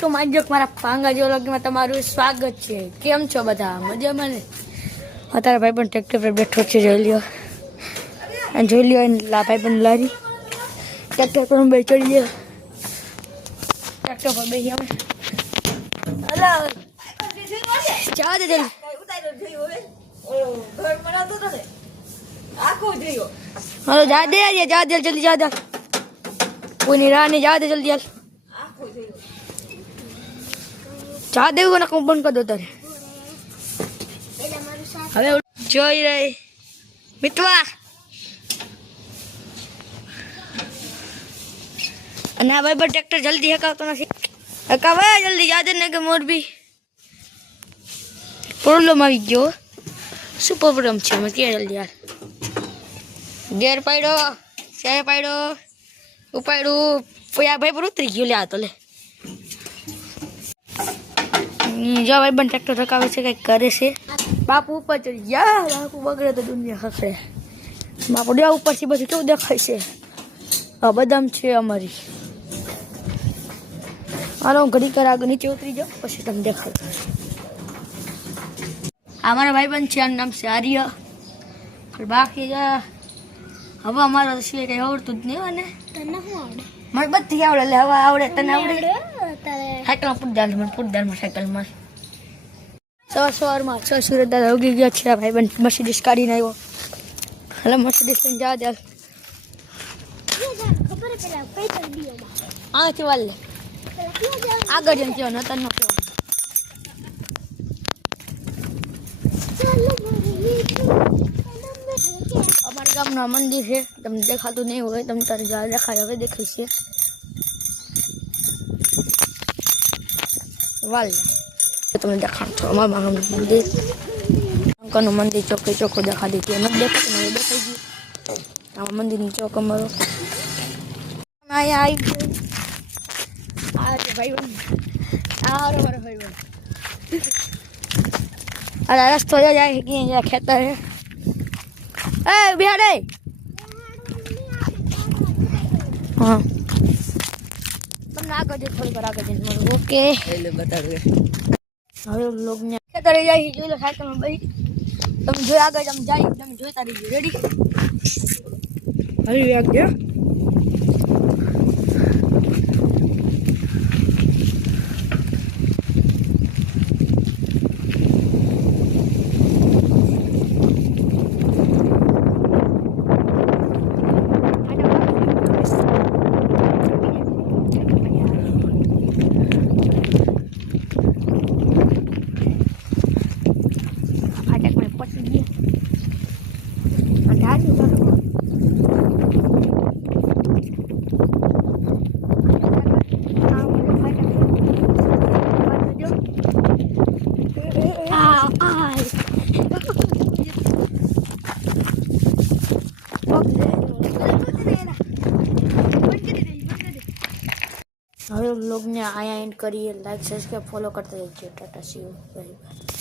તો માનજો કે મારા પાંગા જોલગમાં તમારું સ્વાગત છે. કેમ છો બધા? મજામાં ને? અત્યારે ભાઈ પણ ટ્રેક્ટર પર બેઠો છે, જોઈ લ્યો. અને જોઈ લ્યો લા ભાઈ પણ લારી. ટ્રેક્ટર પર બે ચડીએ ટ્રેક્ટર પર બેસી આવે. અલા જવા દે જલ્દી. હાલો જા દે આજે જા દે જલ્દી જા દે. કોઈની રાહ નહીં જા દે જલ્દી, હાલ. ચા દેવું ને કંપન કરી દો તારે હવે જોઈ રહી. મિતવા. અને ભાઈ પણ ટ્રેક્ટર જલ્દી હકાવતો નથી. હકાવે, જલ્દી. યાદ ને કે મોરબી. પ્રોબ્લેમ આવી ગયો શું પ્રોબ્લેમ છે? અમે ક્યાં જલ્દી યાર ગેર પાડ્યો શેર પાડ્યો, ઉપાડ્યું. ભાઈ પર ઉતરી ગયો લે આ તો લે. જો ભાઈ બંધ ટ્રેક્ટર થકાવે છે કંઈક કરે છે. બાપુ ઉપર ચડી ગયા. બાપુ બગડે તો દુનિયા ખખડે બાપુ ડ્યા ઉપરથી બધું કેવું દેખાય છે? આ બદામ છે અમારી. હાલો હું ઘડી કર આગળ નીચે ઉતરી જાઓ પછી તમને દેખાય આ મારા ભાઈબંધ છે આનું નામ છે આર્ય. બાકી જો હવે અમારો છે કંઈ આવડતું જ નહીં હોય ને. મને બધી આવડે એટલે હવા આવડે તને આવડે? સાયકલમાં પૂટદાલ મને પૂટદાલમાં સાયકલમાં સવાર સવારમાં છ સુરત દાદા ઉગી ગયા છે ભાઈ બંધ મર્સિડીસ કાઢીને આવ્યો. એટલે મર્સિડીસ લઈને જવા દે આથી વાલ લે. આગળ જઈને ન અમારા ગામનું આ મંદિર છે તમને દેખાતું નહીં હોય તમને તારે જ્યાં દેખાય હવે દેખાય છે વાલ તમને દેખાડ છો અમારા ગામનું મંદિર અંકલનું મંદિર ચોખ્ખે ચોખ્ખું દેખા દીધું નથી દેખાતું હવે દેખાઈ ગયું આમાં મંદિરની ચોક અમારો અહીંયા આવી ગયું આ છે ભાઈ આ મારો ભાઈ અરે રસ્તો જો જાય કે અહીંયા ખેતર છે એ બિહાડે. હા. તમને આગળ જઈ થોડી વાર આગળ જઈને મળું. ઓકે. હવે લોગને ખેતરે જાય જોઈ લો સાયકલમાં બહી તમે જોઈ આગળ તમે જાય તમે જોઈતા રહીજો. રેડી હવે વાગ્યો ફાટકમાં હવે બ્લોગને અહીંયા એન્ડ કરીએ. લાઈક સબસ્ક્રાઈબ ફોલો કરતા રહેજો tata see you bye bye